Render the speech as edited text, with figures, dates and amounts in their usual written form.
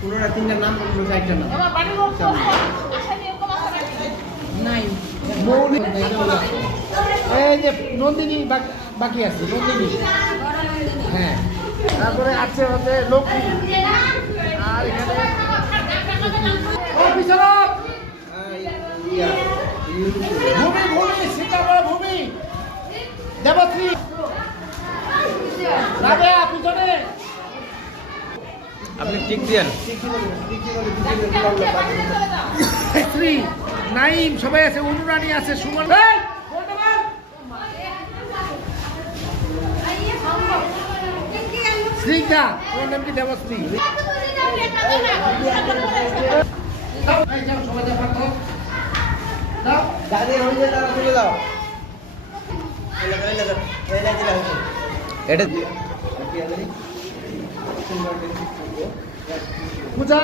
পুরোটা তিনটার নাম বলবো, চারটার নাম নাই। এই যে নন্দিনী বাকি আছে, নন্দিনী। হ্যাঁ, তারপরে আছে হচ্ছে লক্ষ্মী। আর এখানে ভূমি, ভূমি, সীতামা ভূমি, দেবশ্রী, রাবেয়া পিছনে। আপনি ঠিক দিয়েন। শ্রী, নাইম, সবাই আছে, অনুরানী আছে, সুমন। শ্রীকা, তোমার নাম কি? দেবশ্রী। এটা পূজা